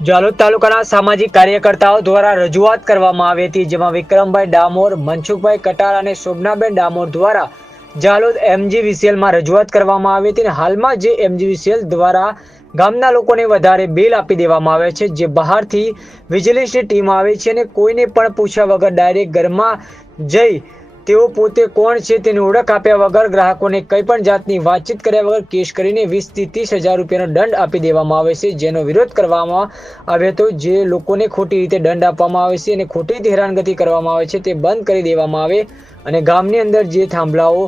જાલોદ તાલુકાના સામાજિક કાર્યકર્તાઓ દ્વારા રજૂઆત કરવામાં આવી હતી, જેમાં વિક્રમભાઈ ડામોર, મનસુખભાઈ કટાર અને શોભનાબેન ડામોર દ્વારા જાલોદ એમજીવીસીએલમાં રજૂઆત કરવામાં આવી હતી અને હાલમાં જે એમજીવીસીએલ દ્વારા ગામના લોકોને વધારે બિલ આપી દેવામાં આવે છે, જે બહારથી વિજિલન્સની ટીમ આવે છે અને કોઈને પણ પૂછ્યા વગર ડાયરેક્ટ ઘરમાં જઈ તેઓ પોતે કોણ છે તેની ઓળખ આપ્યા વગર ગ્રાહકોને કંઈ પણ જાતની વાતચીત કર્યા વગર કેસ કરીને વીસથી ત્રીસ હજાર રૂપિયાનો દંડ આપી દેવામાં આવે છે, જેનો વિરોધ કરવામાં આવ્યો હતો. જે લોકોને ખોટી રીતે દંડ આપવામાં આવે છે અને ખોટી રીતે હેરાનગતિ કરવામાં આવે છે તે બંધ કરી દેવામાં આવે અને ગામની અંદર જે થાંભલાઓ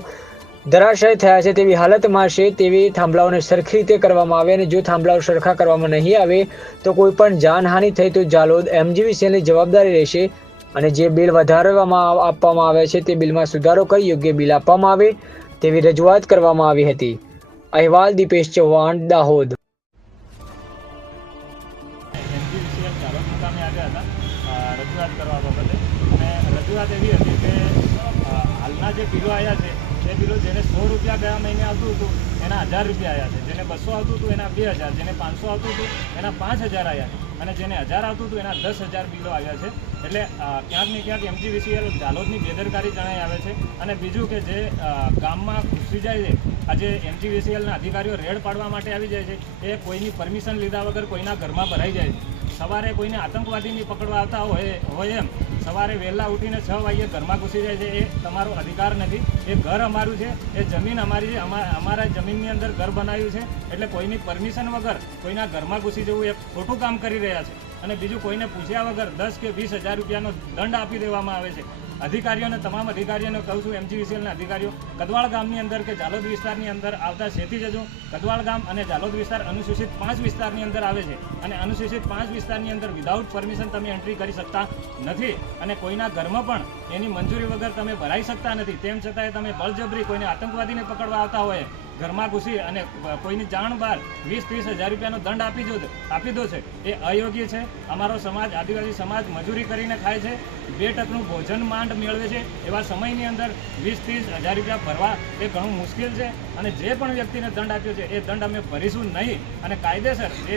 ધરાશય થયા છે તેવી હાલતમાં છે તેવી થાંભલાઓને સરખી રીતે કરવામાં આવે અને જો થાંભલાઓ સરખા કરવામાં નહીં આવે તો કોઈ પણ જાનહાનિ થઈ તો જાલોદ એમજીવીસીએલની જવાબદારી રહેશે. અને જે બિલ વધારવામાં આપવામાં આવે છે તે બિલમાં સુધારો કરી યોગ્ય બિલ આપવામાં આવે તેવી રજૂઆત કરવામાં આવી હતી. અહેવાલ દીપેશ ચૌહાણ, દાહોદ. રજૂઆત કરવા રજૂઆત એવી હતી કે હાલના જે બિલો આવ્યા છે તે બિલો જેને સો રૂપિયા ગયા મહિને આવતું હતું એના હજાર રૂપિયા આવ્યા છે જેને બસો આવતું હતું એના બે હજાર જેને પાંચસો આવતું હતું એના પાંચ હજાર આવ્યા અને જેને હજાર આવતું હતું એના દસ હજાર બિલો આવ્યા છે એટલે ક્યાંક ને ક્યાંક એમજીવીસીએલ ઝાલોદની બેદરકારી જણાઈ આવે છે. અને બીજું કે જે ગામમાં ઘૂસી જાય છે, આજે એમજીવીસીએલના અધિકારીઓ રેડ પાડવા માટે આવી જાય છે, એ કોઈની પરમિશન લીધા વગર કોઈના ઘરમાં ભરાઈ જાય છે. સવારે કોઈને આતંકવાદીની પકડવા આવતા હોય હોય એમ. સવારે વહેલા ઉઠીને છ વાગ્યે ઘરમાં ઘૂસી જાય છે. એ તમારો અધિકાર નથી. એ ઘર અમારું છે. એ જમીન અમારી છે. અમારા જમીનની અંદર ઘર બનાવ્યું છે. એટલે કોઈની પરમિશન વગર કોઈના ઘરમાં ઘૂસી જવું એ ખોટું કામ કરી રહ્યા છે. અને બીજું કોઈને પૂછ્યા વગર દસ કે વીસ હજાર રૂપિયાનો દંડ આપી દેવામાં આવે છે. અધિકારીઓને, તમામ અધિકારીઓને કહું છું, એમજીવીસીએલના અધિકારીઓ, કદવાળ ગામની અંદર કે જાલોદ વિસ્તારની અંદર આવતા શેતી જજો, કદવાળ ગામ અને જાલોદ વિસ્તાર અનુસૂચિત પાંચ વિસ્તારની અંદર આવે છે અને અનુસૂચિત પાંચ વિસ્તારની અંદર વિધાઉટ પરમિશન તમે એન્ટ્રી કરી શકતા નથી અને કોઈના ઘરમાં પણ એની મંજૂરી વગર તમે ભરાઈ શકતા નથી. તેમ છતાંય તમે બળજબરી કોઈને આતંકવાદીને પકડવા આવતા હોય ઘરમાં ઘૂસી અને કોઈની જાણ બહાર વીસ ત્રીસ હજાર રૂપિયાનો દંડ આપી દો આપી દો છે. એ અયોગ્ય છે. અમારો સમાજ, આદિવાસી સમાજ મજૂરી કરીને ખાય છે. બે ટકનું ભોજન માંડ મેળવે છે. એવા સમયની અંદર વીસ ત્રીસ હજાર રૂપિયા ભરવા એ ઘણું મુશ્કેલ છે. અને જે પણ વ્યક્તિને દંડ આપ્યો છે, એ દંડ અમે ભરીશું નહીં. અને કાયદેસર જે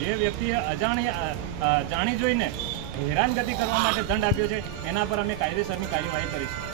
જે વ્યક્તિએ અજાણી જાણી જોઈને હેરાનગતિ કરવા માટે દંડ આપ્યો છે, એના પર અમે કાયદેસરની કાર્યવાહી કરીશું.